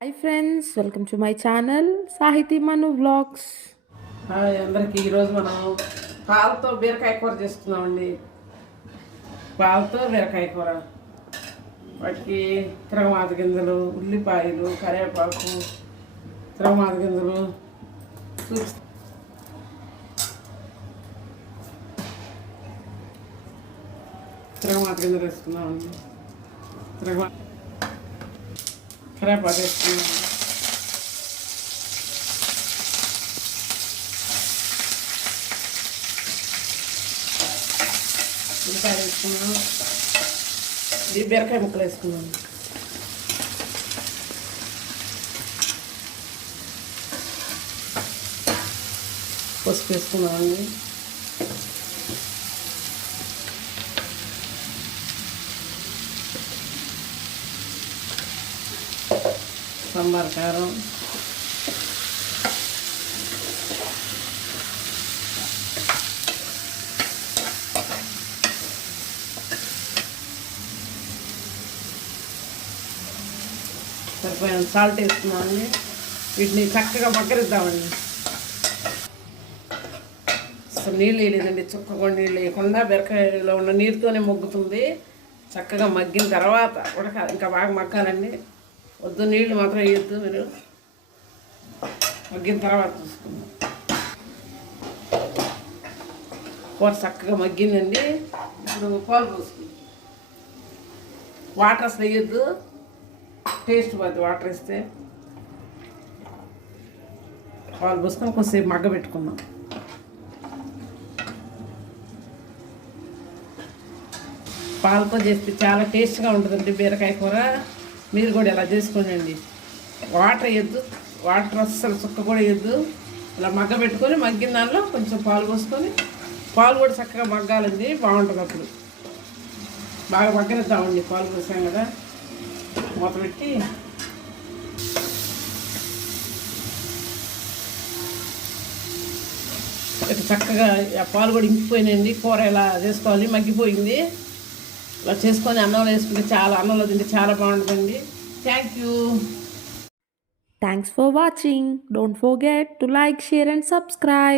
Hi friends, welcome to my channel సాహితీ మను vlogs. Hi అందరికీ. ఈరోజు మనం పాలతో బీరకాయ కూర చేసుకున్నామండి. పాలతో బీరకాయ కూర, వాటికి తిరగమాత గింజలు, ఉల్లిపాయలు, కరివేపాకు, తిరగమాత గింజలు తిరగమాత గింజలు వేసుకున్నామండి. కరివేపాకు వేసుకున్నాం. ఉల్లిపాయ వేసుకున్నాం. ఈ బీరకాయ ముక్కలు వేసుకున్నాం. పసుపు వేసుకున్నామండి. సాంబార్ కారం, సరిపోయిన సాల్ట్ వేసుకున్నామండి. వీటిని చక్కగా మగ్గరిద్దామండి. అసలు నీళ్ళు వేయలేదండి, చుక్కగా నీళ్ళు వేయకుండా బీరకాయలో ఉన్న నీరుతోనే మొగ్గుతుంది. చక్కగా మగ్గిన తర్వాత ఇంకా బాగా మగ్గాలండి. వద్దు, నీళ్ళు మాత్రం వేయద్దు మీరు. మగ్గిన తర్వాత చూసుకుందాం. కూర చక్కగా మగ్గిందండి. ఇప్పుడు పాలు పోసుకుందాం. వాటర్ అసలు వేయద్దు, టేస్ట్ పోద్ది వాటర్ వేస్తే. పాలు పోసుకొని కొంచెంసేపు మగ్గ పెట్టుకుందాం. పాలతో చేస్తే చాలా టేస్ట్గా ఉంటుందండి బీరకాయ కూర. మీరు కూడా ఇలా చేసుకోండి. వాటర్ వేయద్దు, వాటర్ అస్సలు చుక్క కూడా వేయద్దు. ఇలా మగ్గ పెట్టుకొని మగ్గిన దానిలో కొంచెం పాలు పోసుకొని, పాలు కూడా చక్కగా మగ్గాలండి, బాగుంటుంది. అప్పుడు బాగా మగ్గనిద్దామండి. పాలు పోసాం కదా, మూత పెట్టి చక్కగా ఆ పాలు కూడా ఇంకిపోయినాయండి. కూర ఇలా చేసుకోవాలి, మగ్గిపోయింది. ఇలా చేసుకొని అన్నంలో వేసుకుంటే అన్నంలో తింటే చాలా బాగుంటుందండి. Thank you. Thanks for watching. Don't forget to like, share and subscribe.